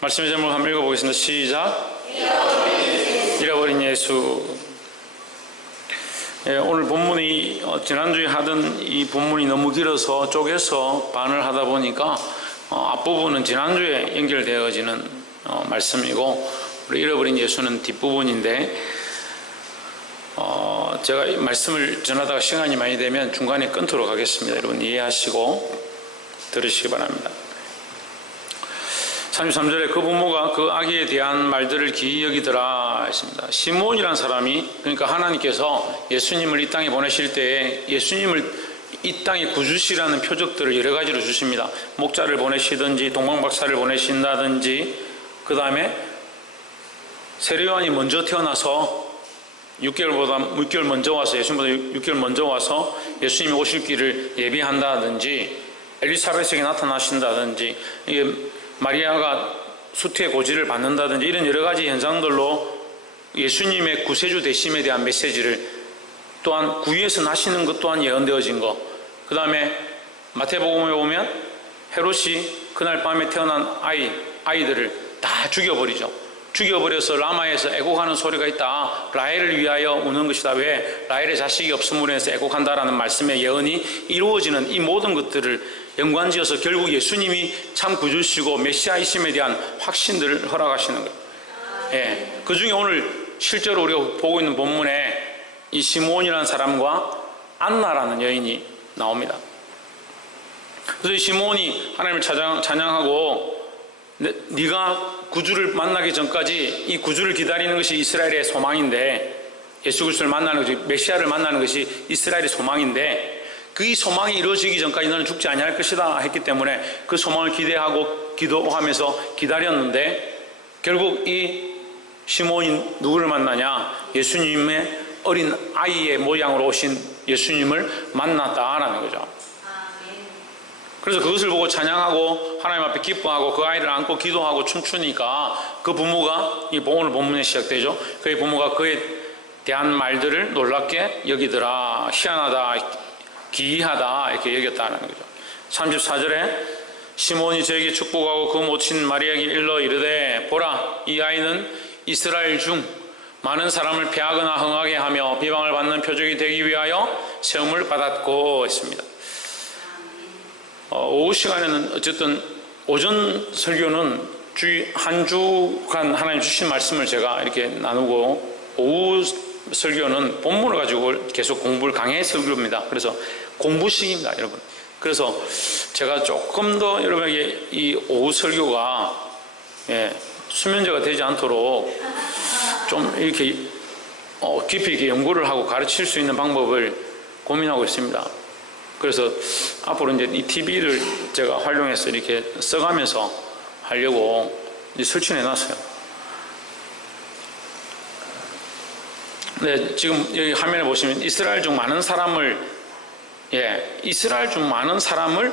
말씀의 제목을 한번 읽어보겠습니다. 시작. 잃어버린 예수. 오늘 본문이 지난주에 하던 이 본문이 너무 길어서 쪼개서 반을 하다 보니까 앞부분은 지난주에 연결되어지는 말씀이고, 우리 잃어버린 예수는 뒷부분인데, 제가 이 말씀을 전하다가 시간이 많이 되면 중간에 끊도록 하겠습니다. 여러분 이해하시고 들으시기 바랍니다. 33절에 그 부모가 그 아기에 대한 말들을 기이 여기더라 했습니다. 시므온이라는 사람이, 그러니까 하나님께서 예수님을 이 땅에 보내실 때에 예수님을 이 땅에 구주시라는 표적들을 여러 가지로 주십니다. 목자를 보내시든지 동방박사를 보내신다든지, 그 다음에 세례요한이 먼저 태어나서 6개월 먼저 와서, 예수님보다 6개월 먼저 와서 예수님이 오실 길을 예비한다든지, 엘리사벳에게 나타나신다든지, 이게 마리아가 수태의 고지를 받는다든지, 이런 여러 가지 현상들로 예수님의 구세주 되심에 대한 메시지를, 또한 구유에서 나시는 것 또한 예언되어진 것, 그 다음에 마태복음에 보면 헤롯이 그날 밤에 태어난 아이들을 다 죽여버려서 라마에서 애곡하는 소리가 있다. 라헬을 위하여 우는 것이다. 왜? 라헬의 자식이 없음으로 해서 애곡한다라는 말씀의 예언이 이루어지는 이 모든 것들을 연관지어서 결국 예수님이 참 구주시고 메시아이심에 대한 확신들을 허락하시는 거예요. 예. 그 중에 오늘 실제로 우리가 보고 있는 본문에 이 시므온이라는 사람과 안나라는 여인이 나옵니다. 그래서 이 시므온이 하나님을 찬양하고, 네가 구주를 만나기 전까지 이 구주를 기다리는 것이 이스라엘의 소망인데, 예수 그리스도를 만나는 것이, 메시아를 만나는 것이 이스라엘의 소망인데, 그 소망이 이루어지기 전까지 너는 죽지 아니할 것이다 했기 때문에 그 소망을 기대하고 기도하면서 기다렸는데, 결국 이 시므온이 누구를 만나냐? 예수님의 어린 아이의 모양으로 오신 예수님을 만났다라는 거죠. 그래서 그것을 보고 찬양하고 하나님 앞에 기뻐하고 그 아이를 안고 기도하고 춤추니까 그 부모가, 이 오늘 본문에 시작되죠. 그의 부모가 그에 대한 말들을 놀랍게 여기더라. 희한하다, 기이하다 이렇게 여겼다는 거죠. 34절에 시므온이 저에게 축복하고 그 모친 마리아에게 일러 이르되, 보라, 이 아이는 이스라엘 중 많은 사람을 패하거나 흥하게 하며 비방을 받는 표적이 되기 위하여 세움을 받았고 했습니다. 오후 시간에는 어쨌든 오전 설교는 한 주간 하나님 주신 말씀을 제가 이렇게 나누고, 오후 설교는 본문을 가지고 계속 공부를 강해 설교입니다. 그래서 공부식입니다, 여러분. 그래서 제가 조금 더 여러분에게 이 오후 설교가 수면제가 되지 않도록 좀 이렇게 깊이 있게 연구를 하고 가르칠 수 있는 방법을 고민하고 있습니다. 그래서 앞으로 이제 이 TV를 제가 활용해서 이렇게 써가면서 하려고 이제 설치해 놨어요. 네, 지금 여기 화면에 보시면 이스라엘 중 많은 사람을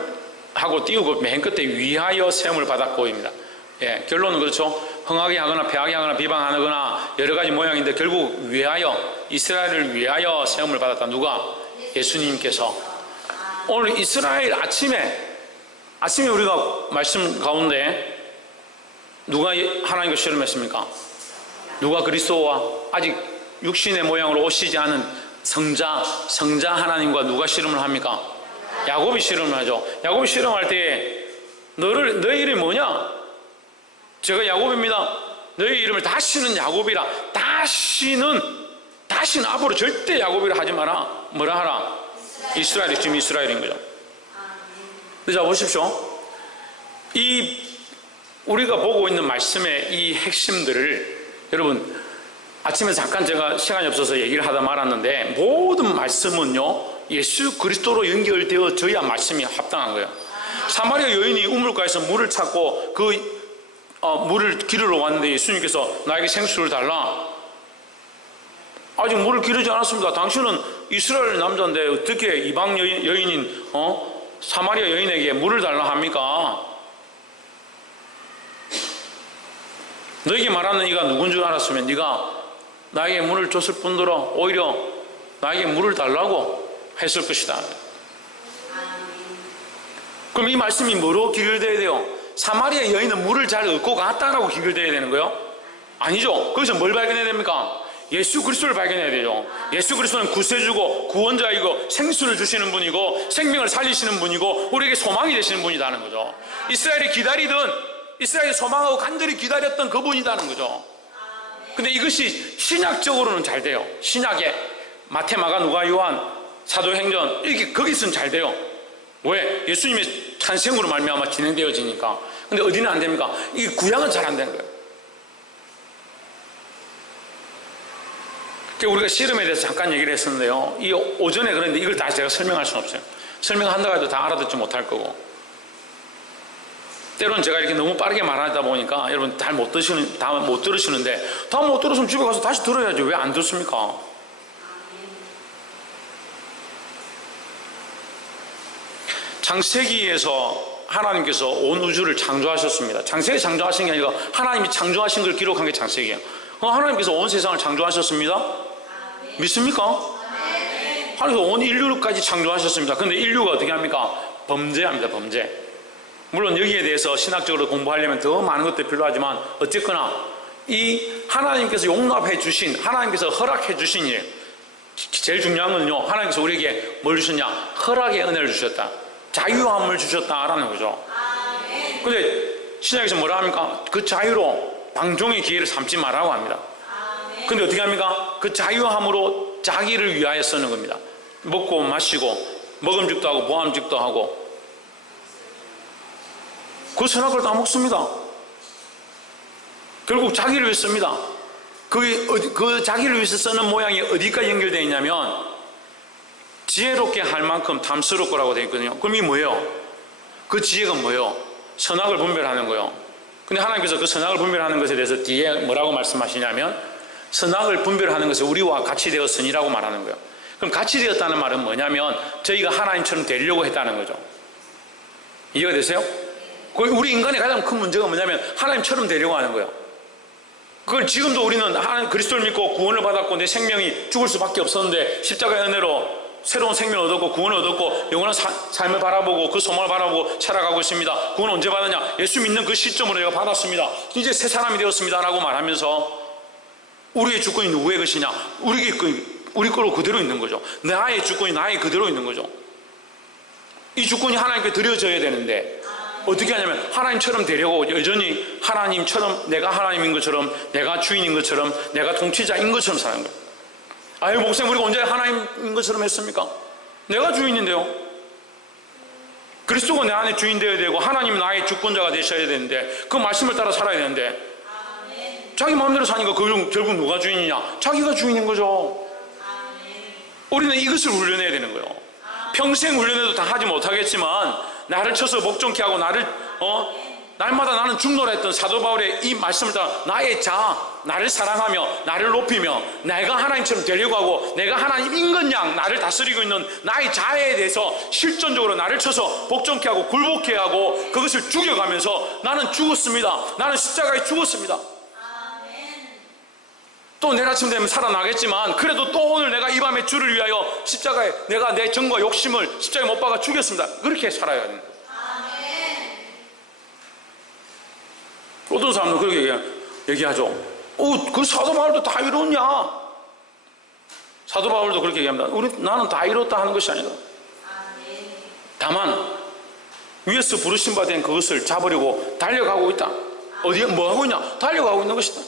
하고 띄우고 맨 끝에 위하여 세움을 받았고입니다. 결론은 그렇죠. 흥하게 하거나 패하게 하거나 비방하거나 여러 가지 모양인데, 결국 위하여, 이스라엘을 위하여 세움을 받았다. 누가? 예수님께서. 오늘 이스라엘 아침에 우리가 말씀 가운데 누가 하나님과 씨름했습니까? 누가 그리스도와 아직 육신의 모양으로 오시지 않은 성자 하나님과 누가 씨름을 합니까? 야곱이 씨름을 하죠. 야곱이 씨름할 때에 너의 이름이 뭐냐? 제가 야곱입니다. 너의 이름을 다시는 야곱이라, 다시는 앞으로 절대 야곱이라 하지 마라. 뭐라 하라? 이스라엘이 지금 이스라엘인 거죠. 자, 보십시오. 우리가 보고 있는 말씀의 이 핵심들을, 여러분, 아침에 잠깐 제가 시간이 없어서 얘기를 하다 말았는데, 모든 말씀은요, 예수 그리스도로 연결되어져야 말씀이 합당한 거예요. 사마리아 여인이 우물가에서 물을 찾고 물을 기르러 왔는데 예수님께서 나에게 생수를 달라. 아직 물을 기르지 않았습니다. 당신은 이스라엘 남자인데 어떻게 이방 여인인 사마리아 여인에게 물을 달라 합니까? 너에게 말하는 이가 누군 줄 알았으면 네가 나에게 물을 줬을 뿐더러 오히려 나에게 물을 달라고 했을 것이다. 그럼 이 말씀이 뭐로 기결돼야 돼요? 사마리아 여인은 물을 잘 얻고 갔다라고 기결되어야 되는 거예요? 아니죠. 거기서 뭘 발견해야 됩니까? 예수 그리스도를 발견해야 되죠. 예수 그리스도는 구세주고 구원자이고 생수를 주시는 분이고 생명을 살리시는 분이고 우리에게 소망이 되시는 분이라는 거죠. 이스라엘이 기다리던, 이스라엘이 소망하고 간절히 기다렸던 그분이라는 거죠. 근데 이것이 신약적으로는 잘 돼요. 신약에 마태, 마가, 누가, 요한, 사도행전 이렇게 거기서는 잘 돼요. 왜? 예수님의 탄생으로 말미암아 진행되어지니까. 근데 어디는 안 됩니까? 이 구약은 잘 안 되는 거예요. 우리가 씨름에 대해서 잠깐 얘기를 했었는데요. 이 오전에 그랬는데 이걸 다시 제가 설명할 수는 없어요. 설명한다고 해도 다 알아듣지 못할 거고. 때로는 제가 이렇게 너무 빠르게 말하다 보니까 여러분 다 못 들으시는데, 다 못 들었으면 집에 가서 다시 들어야죠. 왜 안 듣습니까? 창세기에서 하나님께서 온 우주를 창조하셨습니다. 창세기 창조하신 게 아니라 하나님이 창조하신 걸 기록한 게 창세기예요. 하나님께서 온 세상을 창조하셨습니다. 믿습니까? 하나님께서 온 인류까지 창조하셨습니다. 그런데 인류가 어떻게 합니까? 범죄합니다. 범죄. 물론 여기에 대해서 신학적으로 공부하려면 더 많은 것들이 필요하지만 어쨌거나 이 하나님께서 용납해 주신, 하나님께서 허락해 주신 일, 제일 중요한 건요, 하나님께서 우리에게 뭘 주셨냐? 허락의 은혜를 주셨다. 자유함을 주셨다라는 거죠. 근데 신약에서 뭐라 합니까? 그 자유로 방종의 기회를 삼지 말라고 합니다. 근데 어떻게 합니까? 그 자유함으로 자기를 위하여 쓰는 겁니다. 먹고 마시고 먹음직도 하고 모함직도 하고 그 선악을 다 먹습니다. 결국 자기를 위해 씁니다. 그 자기를 위해서 쓰는 모양이 어디까지 연결되어 있냐면 지혜롭게 할 만큼 탐스러울 거라고 되어 있거든요. 그럼 이게 뭐예요? 그 지혜가 뭐예요? 선악을 분별하는 거예요. 근데 하나님께서 그 선악을 분별하는 것에 대해서 뒤에 뭐라고 말씀하시냐면 선악을 분별하는 것이 우리와 같이 되었으니라고 말하는 거예요. 그럼 같이 되었다는 말은 뭐냐면 저희가 하나님처럼 되려고 했다는 거죠. 이해가 되세요? 우리 인간의 가장 큰 문제가 뭐냐면 하나님처럼 되려고 하는 거예요. 그걸 지금도 우리는 하나님 그리스도를 믿고 구원을 받았고 내 생명이 죽을 수밖에 없었는데 십자가의 은혜로 새로운 생명을 얻었고 구원을 얻었고 영원한 삶을 바라보고 그 소망을 바라보고 살아가고 있습니다. 구원 언제 받았냐? 예수 믿는 그 시점으로 내가 받았습니다. 이제 새 사람이 되었습니다 라고 말하면서 우리의 주권이 누구의 것이냐? 우리 거로 그대로 있는 거죠. 나의 주권이 나의 그대로 있는 거죠. 이 주권이 하나님께 드려져야 되는데 어떻게 하냐면 하나님처럼 되려고 여전히 하나님처럼, 내가 하나님인 것처럼, 내가 주인인 것처럼, 내가 통치자인 것처럼 사는 거예요. 아유 목사님 우리가 언제 하나님인 것처럼 했습니까? 내가 주인인데요. 그리스도가 내 안에 주인 되어야 되고 하나님은 나의 주권자가 되셔야 되는데 그 말씀을 따라 살아야 되는데 자기 마음대로 사니까 결국 누가 주인이냐? 자기가 주인인 거죠. 우리는 이것을 훈련해야 되는 거예요. 평생 훈련해도 다 하지 못하겠지만 나를 쳐서 목전케 하고 날마다 나는 죽노라 했던 사도 바울의 이 말씀을 따라 나의 나를 사랑하며 나를 높이며 내가 하나님처럼 되려고 하고 내가 하나님인 것 양 나를 다스리고 있는 나의 자아에 대해서 실존적으로 나를 쳐서 복종케 하고 굴복케 하고 그것을 죽여가면서 나는 죽었습니다. 나는 십자가에 죽었습니다. 또 내일 아침 되면 살아나겠지만 그래도 또 오늘 내가 이 밤에 주를 위하여 십자가에 내가 내 정과 욕심을 십자가에 못 박아 죽였습니다. 그렇게 살아야 합니다. 어떤 사람은 그렇게 얘기하죠. 그 사도 바울도 다 이뤘냐? 사도 바울도 그렇게 얘기합니다. 나는 다 이뤘다 하는 것이 아니다. 다만 위에서 부르신 바 된 그것을 잡으려고 달려가고 있다. 어디에 뭐 하고 있냐? 달려가고 있는 것이다.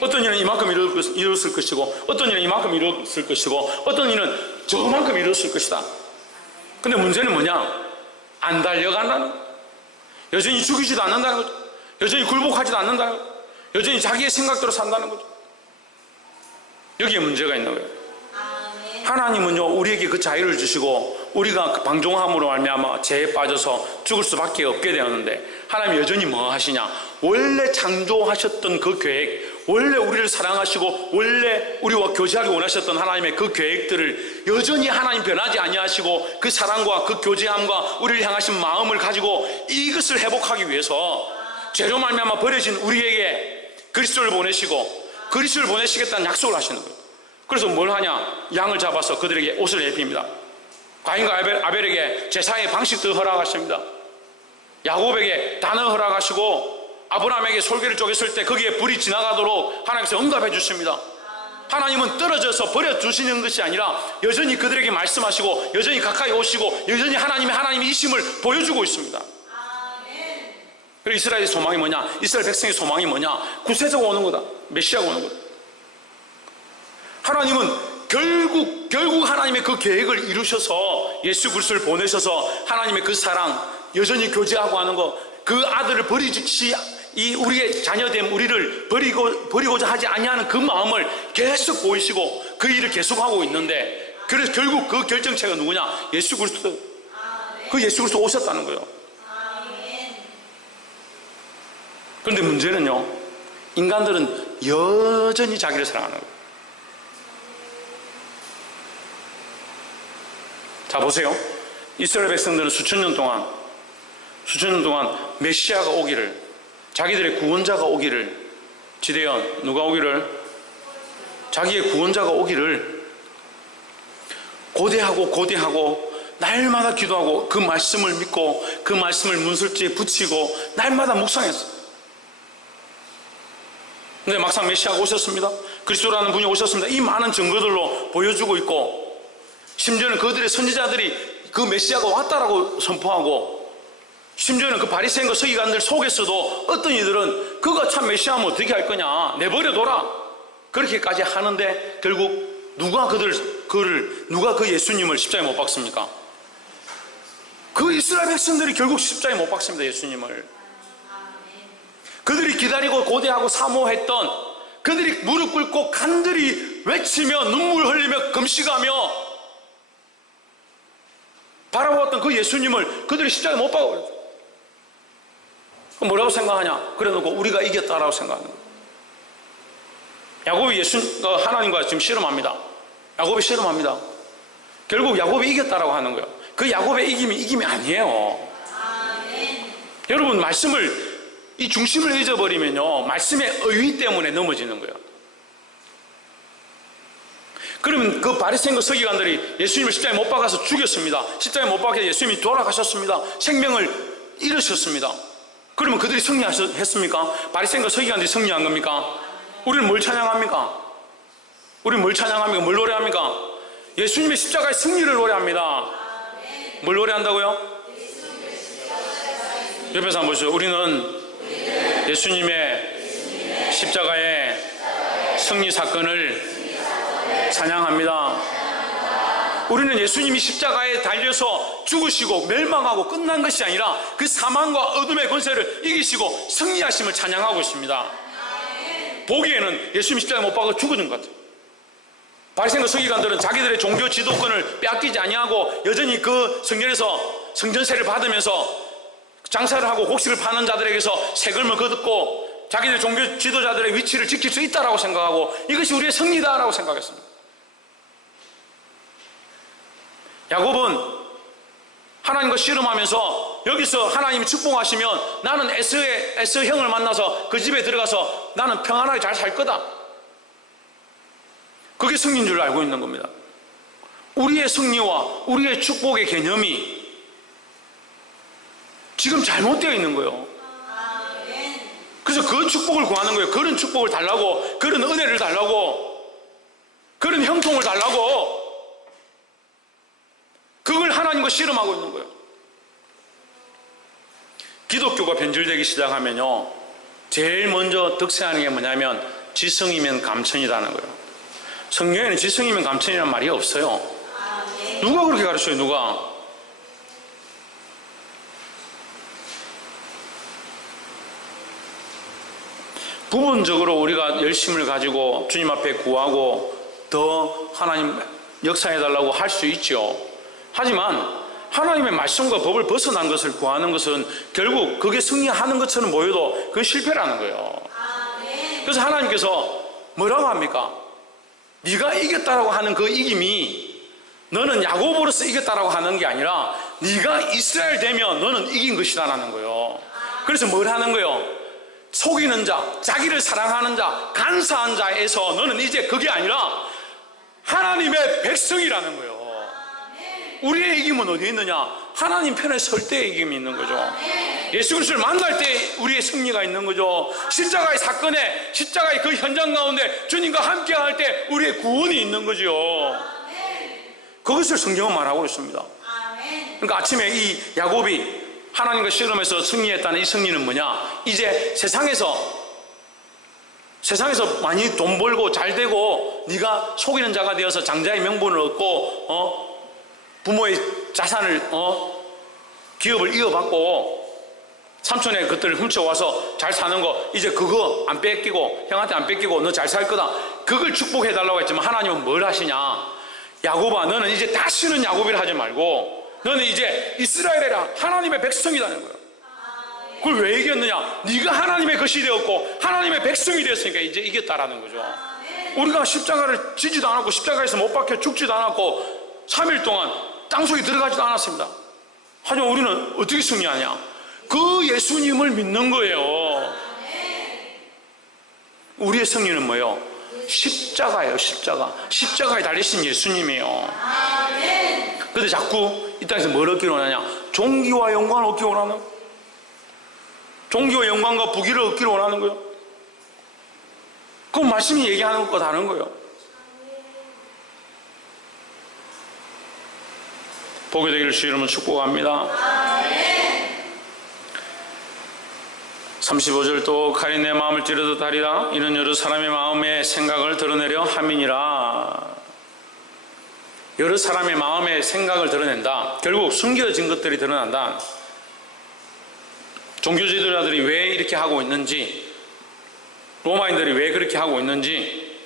어떤 이는 이만큼 이뤘을 것이고 어떤 이는 이만큼 이뤘을 것이고 어떤 이는 저만큼 이뤘을 것이다. 근데 문제는 뭐냐? 안 달려간다는 거예요. 여전히 죽이지도 않는다는 거죠. 여전히 굴복하지도 않는다는 거죠. 여전히 자기의 생각대로 산다는 거죠. 여기에 문제가 있는 거예요. 하나님은요 우리에게 그 자유를 주시고 우리가 그 방종함으로 말미암아 죄에 빠져서 죽을 수밖에 없게 되었는데 하나님이 여전히 뭐 하시냐? 원래 창조하셨던 그 계획, 원래 우리를 사랑하시고 원래 우리와 교제하기 원하셨던 하나님의 그 계획들을 여전히 하나님 변하지 아니하시고 그 사랑과 그 교제함과 우리를 향하신 마음을 가지고 이것을 회복하기 위해서 죄로 말미암아 버려진 우리에게 그리스도를 보내시고 그리스도를 보내시겠다는 약속을 하시는 거예요. 그래서 뭘 하냐? 양을 잡아서 그들에게 옷을 입힙니다. 가인과 아벨에게 제사의 방식도 허락하십니다. 야곱에게 단어 허락하시고 아브라함에게 솔개를 쪼갰을 때 거기에 불이 지나가도록 하나님께서 응답해 주십니다. 하나님은 떨어져서 버려두시는 것이 아니라 여전히 그들에게 말씀하시고 여전히 가까이 오시고 여전히 하나님의 이심을 보여주고 있습니다. 그리고 이스라엘의 소망이 뭐냐? 이스라엘 백성의 소망이 뭐냐? 구세주가 오는 거다. 메시아가 오는 거다. 하나님은 결국 하나님의 그 계획을 이루셔서 예수 그리스도를 보내셔서 하나님의 그 사랑, 여전히 교제하고 하는 거, 그 아들을 버리듯이 이 우리의 자녀됨, 우리를 버리고자 하지 아니하는 그 마음을 계속 보이시고 그 일을 계속하고 있는데, 그래서 결국 그 결정체가 누구냐? 예수 그리스도. 그 예수 그리스도 오셨다는 거예요. 그런데 문제는요, 인간들은 여전히 자기를 사랑하는 거예요. 자, 보세요. 이스라엘 백성들은 수천 년 동안 메시아가 오기를, 자기들의 구원자가 오기를, 지대현 누가 오기를, 자기의 구원자가 오기를 고대하고 날마다 기도하고 그 말씀을 믿고 그 말씀을 문술지에 붙이고 날마다 묵상했어요. 근데 막상 메시아가 오셨습니다. 그리스도라는 분이 오셨습니다. 이 많은 증거들로 보여주고 있고, 심지어는 그들의 선지자들이 그 메시아가 왔다라고 선포하고, 심지어는 그 바리새인과 서기관들 속에서도 어떤 이들은 그가 참 메시아면 어떻게 할 거냐, 내버려둬라, 그렇게까지 하는데 결국 누가 그 예수님을 십자가에 못 박습니까? 그 이스라엘 백성들이 결국 십자가에 못 박습니다. 예수님을. 그들이 기다리고 고대하고 사모했던, 그들이 무릎 꿇고 간절히 외치며 눈물 흘리며 금식하며 바라보았던 그 예수님을 그들이 십자가에 못 박아버렸어요. 뭐라고 생각하냐? 그래 놓고 우리가 이겼다라고 생각하는 거예요. 야곱이 하나님과 지금 씨름합니다. 야곱이 씨름합니다. 결국 야곱이 이겼다라고 하는 거예요. 그 야곱의 이김이 아니에요. 여러분, 말씀을 이 중심을 잊어버리면요, 말씀의 의의 때문에 넘어지는 거예요. 그러면 그 바리새인과 서기관들이 예수님을 십자가에 못 박아서 죽였습니다. 십자가에 못 박아서 예수님이 돌아가셨습니다. 생명을 잃으셨습니다. 그러면 그들이 승리했습니까? 바리새인과 서기관들이 승리한 겁니까? 우리는 뭘 찬양합니까? 뭘 노래합니까? 예수님의 십자가의 승리를 노래합니다. 뭘 노래한다고요? 옆에서 한번 보시죠. 우리는 예수님의 십자가의 승리 사건을 찬양합니다. 우리는 예수님이 십자가에 달려서 죽으시고 멸망하고 끝난 것이 아니라 그 사망과 어둠의 권세를 이기시고 승리하심을 찬양하고 있습니다. 보기에는 예수님이 십자가에 못 박아 죽어진 것 같아요. 바리새인과 서기관들은 자기들의 종교 지도권을 빼앗기지 아니하고 여전히 그 성전에서 성전세를 받으면서 장사를 하고 곡식을 파는 자들에게서 세금을 거두고 자기들 종교 지도자들의 위치를 지킬 수 있다라고 생각하고 이것이 우리의 승리다라고 생각했습니다. 야곱은 하나님과 씨름하면서 여기서 하나님이 축복하시면 나는 에서 형을 만나서 그 집에 들어가서 나는 평안하게 잘 살 거다. 그게 승리인 줄 알고 있는 겁니다. 우리의 승리와 우리의 축복의 개념이 지금 잘못되어 있는 거예요. 그래서 그 축복을 구하는 거예요. 그런 축복을 달라고, 그런 은혜를 달라고, 그런 형통을 달라고. 그걸 하나님과 씨름하고 있는 거예요. 기독교가 변질되기 시작하면요, 제일 먼저 득세하는 게 뭐냐면 지성이면 감천이라는 거예요. 성경에는 지성이면 감천이라는 말이 없어요. 누가 그렇게 가르쳐요? 누가? 부분적으로 우리가 열심을 가지고 주님 앞에 구하고 더 하나님 역사해달라고 할 수 있죠. 하지만 하나님의 말씀과 법을 벗어난 것을 구하는 것은 결국 그게 승리하는 것처럼 보여도 그건 실패라는 거예요. 그래서 하나님께서 뭐라고 합니까? 네가 이겼다라고 하는 그 이김이 너는 야곱으로서 이겼다라고 하는 게 아니라 네가 이스라엘 되면 너는 이긴 것이다라는 거예요. 그래서 뭘 하는 거예요? 속이는 자, 자기를 사랑하는 자, 간사한 자에서 너는 이제 그게 아니라 하나님의 백성이라는 거예요. 우리의 이김은 어디에 있느냐? 하나님 편에 설 때의 이김이 있는 거죠. 예수 그리스도를 만날 때 우리의 승리가 있는 거죠. 십자가의 사건에, 십자가의 그 현장 가운데 주님과 함께 할 때 우리의 구원이 있는 거죠. 그것을 성경은 말하고 있습니다. 그러니까 아침에 이 야곱이 하나님과 씨름해서 승리했다는 이 승리는 뭐냐? 이제 세상에서 많이 돈 벌고 잘 되고 네가 속이는 자가 되어서 장자의 명분을 얻고 부모의 자산을 기업을 이어받고 삼촌의 것들을 훔쳐와서 잘 사는 거, 이제 그거 안 뺏기고 형한테 안 뺏기고 너 잘 살 거다, 그걸 축복해달라고 했지만 하나님은 뭘 하시냐? 야곱아, 너는 이제 다시는 야곱이라 하지 말고 너는 이제 이스라엘이라 하나님의 백성이라는 거예요. 그걸 왜 이겼느냐? 네가 하나님의 것이 되었고 하나님의 백성이 되었으니까 이제 이겼다라는 거죠. 우리가 십자가를 지지도 않았고 십자가에서 못 박혀 죽지도 않았고 3일 동안 땅속에 들어가지도 않았습니다. 하지만 우리는 어떻게 승리하냐? 그 예수님을 믿는 거예요. 우리의 승리는 뭐예요? 십자가예요. 십자가에 달리신 예수님이에요. 근데 자꾸 이 땅에서 뭘 얻기를 원하냐? 종기와 영광을 얻기를 원하는 거예요. 종기와 영광과 부귀를 얻기를 원하는 거예요. 그건 말씀이 얘기하는 것과 다른 거예요. 보게 되기를 주 이름으로 축복합니다. 35절 또 칼이 내 마음을 찌르듯 하리라. 이는 여러 사람의 마음의 생각을 드러내려 함이니라. 여러 사람의 마음의 생각을 드러낸다. 결국 숨겨진 것들이 드러난다. 종교 지도자들이 왜 이렇게 하고 있는지, 로마인들이 왜 그렇게 하고 있는지,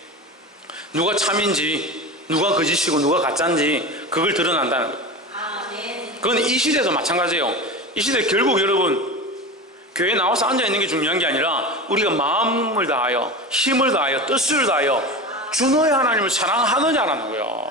누가 참인지, 누가 거짓이고 누가 가짜인지 그걸 드러난다는 거예요. 그건 이 시대도 마찬가지예요. 이 시대 결국 여러분 교회에 나와서 앉아있는 게 중요한 게 아니라 우리가 마음을 다하여 힘을 다하여 뜻을 다하여 주 너의 하나님을 사랑하느냐라는 거예요.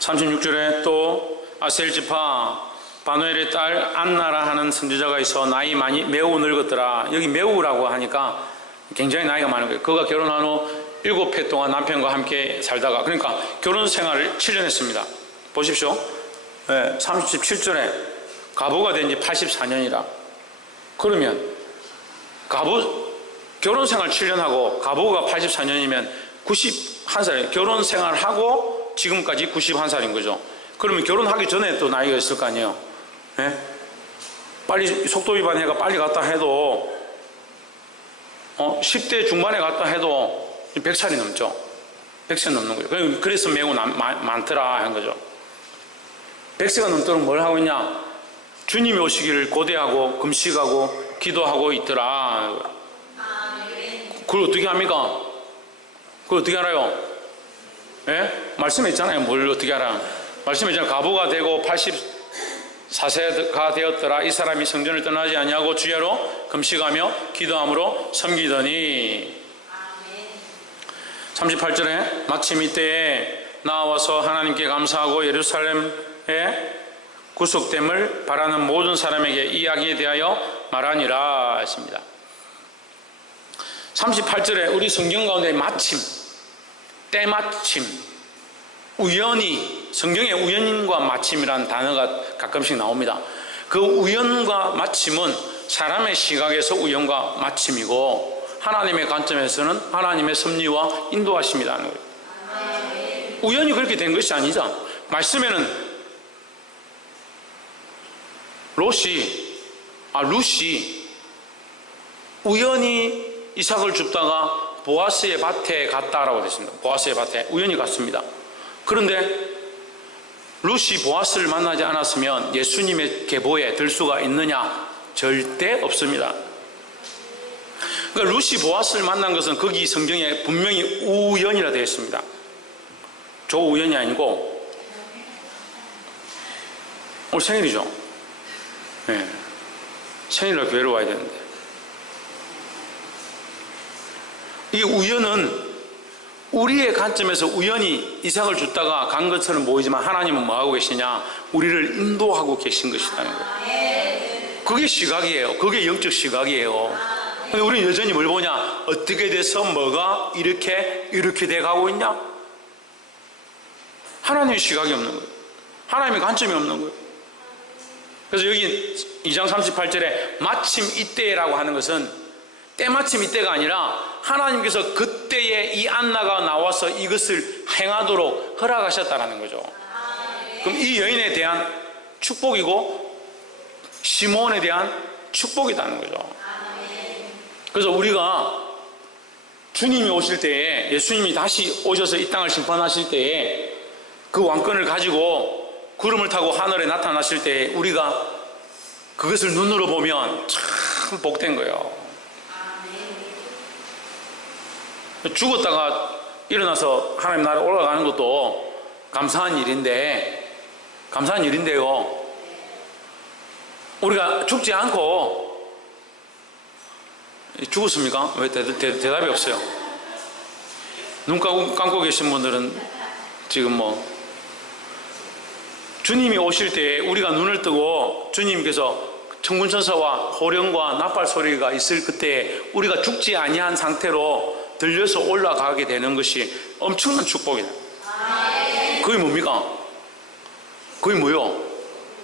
36절에 또 아셀 지파 바누엘의 딸 안나라 하는 선지자가 있어 나이 많이 매우 늙었더라. 여기 매우라고 하니까 굉장히 나이가 많은 거예요. 그가 결혼한 후 7해 동안 남편과 함께 살다가, 그러니까 결혼 생활을 7년 했습니다. 보십시오. 37절에 가부가 된 지 84년이라. 그러면 결혼 생활 7년 하고 가부가 84년이면 91살, 결혼 생활하고 지금까지 91살인 거죠. 그러면 결혼하기 전에 또 나이가 있을 거 아니에요. 빨리 속도 위반해가 빨리 갔다 해도 10대 중반에 갔다 해도 100살이 넘죠. 100세 넘는 거예요. 그래서 매우 많더라 한 거죠. 100세가 넘도록 뭘 하고 있냐? 주님이 오시기를 고대하고 금식하고 기도하고 있더라. 그걸 어떻게 합니까? 그걸 어떻게 알아요? 말씀에 있잖아요. 뭘 어떻게 알아? 말씀에 있잖아요. 가부가 되고 84세가 되었더라. 이 사람이 성전을 떠나지 아니하고 주야로 금식하며 기도함으로 섬기더니. 38절에 마침 이때에 나와서 하나님께 감사하고 예루살렘에 구속됨을 바라는 모든 사람에게 이야기에 대하여 말하니라 했습니다. 38절에 우리 성경 가운데 마침, 때마침, 우연히, 성경에 우연과 마침이라는 단어가 가끔씩 나옵니다. 그 우연과 마침은 사람의 시각에서 우연과 마침이고 하나님의 관점에서는 하나님의 섭리와 인도하심이라는 거예요. 우연히 그렇게 된 것이 아니죠. 말씀에는 루시 우연히 이삭을 줍다가 보아스의 밭에 갔다라고 되어 있습니다. 보아스의 밭에 우연히 갔습니다. 그런데 루시 보아스를 만나지 않았으면 예수님의 계보에 들 수가 있느냐? 절대 없습니다. 그러니까 루시 보아스를 만난 것은 거기 성경에 분명히 우연이라 되어 있습니다. 조우연이 아니고 오늘 생일이죠. 생일날 교회로 와야 되는데 이 우연은 우리의 관점에서 우연히 이삭을 줬다가 간 것처럼 보이지만 하나님은 뭐하고 계시냐? 우리를 인도하고 계신 것이라는 거예요. 그게 시각이에요. 그게 영적 시각이에요. 근데 우리는 여전히 뭘 보냐? 어떻게 돼서 뭐가 이렇게 돼가고 있냐? 하나님의 시각이 없는 거예요. 하나님의 관점이 없는 거예요. 그래서 여기 2장 38절에 마침 이때라고 하는 것은 때마침 이때가 아니라 하나님께서 그때에 이 안나가 나와서 이것을 행하도록 허락하셨다는 거죠. 그럼 이 여인에 대한 축복이고 시몬에 대한 축복이라는 거죠. 그래서 우리가 주님이 오실 때에, 예수님이 다시 오셔서 이 땅을 심판하실 때에 그 왕권을 가지고 구름을 타고 하늘에 나타나실 때 우리가 그것을 눈으로 보면 참 복된 거예요. 죽었다가 일어나서 하나님 나라에 올라가는 것도 감사한 일인데요. 우리가 죽지 않고 죽었습니까? 왜 대답이 없어요? 눈 감고 계신 분들은 지금 주님이 오실 때 우리가 눈을 뜨고 주님께서 천군천사와 호령과 나팔 소리가 있을 그때 우리가 죽지 아니한 상태로 들려서 올라가게 되는 것이 엄청난 축복이다. 그게 뭡니까? 그게 뭐요?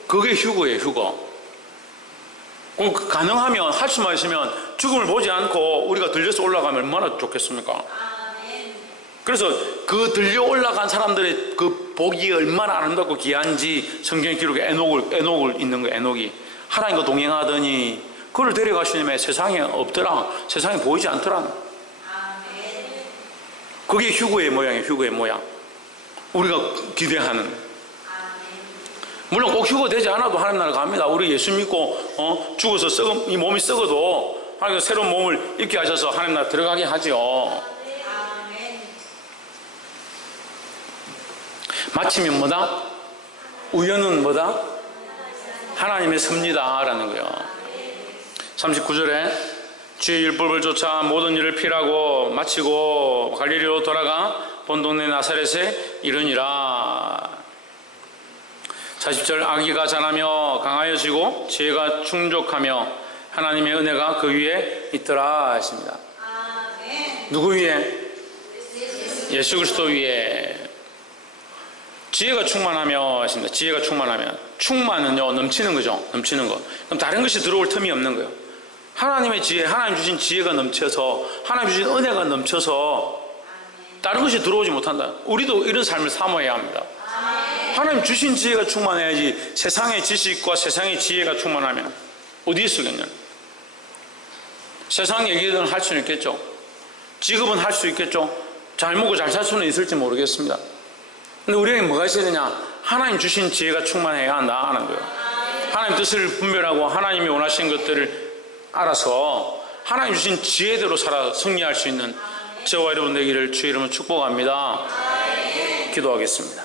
그게 휴거예요, 휴거. 가능하면, 할 수만 있으면 죽음을 보지 않고 우리가 들려서 올라가면 얼마나 좋겠습니까? 그래서 그 들려 올라간 사람들의 그 복이 얼마나 아름답고 귀한지 성경 기록에 에녹을 있는 거예요. 에녹이 하나님과 동행하더니 그를 데려가시면 세상에 없더라. 세상에 보이지 않더라. 그게 휴거의 모양이에요. 휴거의 모양. 우리가 기대하는. 물론 꼭 휴거 되지 않아도 하나님 나라 갑니다. 우리 예수 믿고 죽어서 이 몸이 썩어도 하나님께서 새로운 몸을 입게 하셔서 하나님 나라 들어가게 하죠. 마침이 뭐다? 우연은 뭐다? 하나님의 섭리다라는 거예요. 39절에 주의 율법을 쫓아 모든 일을 피하고 마치고 갈릴리로 돌아가 본 동네 나사렛에 이르니라. 40절 아기가 자라며 강하여지고 지혜가 충족하며 하나님의 은혜가 그 위에 있더라 하십니다. 누구 위에? 예수 그리스도 위에. 지혜가 충만하며 하십니다. 지혜가 충만하면. 충만은요, 넘치는 거죠. 넘치는 거. 그럼 다른 것이 들어올 틈이 없는 거예요. 하나님의 지혜, 하나님 주신 지혜가 넘쳐서, 하나님 주신 은혜가 넘쳐서 다른 것이 들어오지 못한다. 우리도 이런 삶을 사모해야 합니다. 하나님 주신 지혜가 충만해야지. 세상의 지식과 세상의 지혜가 충만하면 어디에 쓰겠냐. 세상 얘기는 할 수는 있겠죠. 직업은 할 수 있겠죠. 잘 먹고 잘 살 수는 있을지 모르겠습니다. 근데 우리에게 뭐가 있어야 되냐? 하나님 주신 지혜가 충만해야 한다 하는 거예요. 하나님 뜻을 분별하고 하나님이 원하시는 것들을 알아서 하나님 주신 지혜대로 살아 승리할 수 있는 저와 여러분 되기를 주의 이름으로 축복합니다. 기도하겠습니다.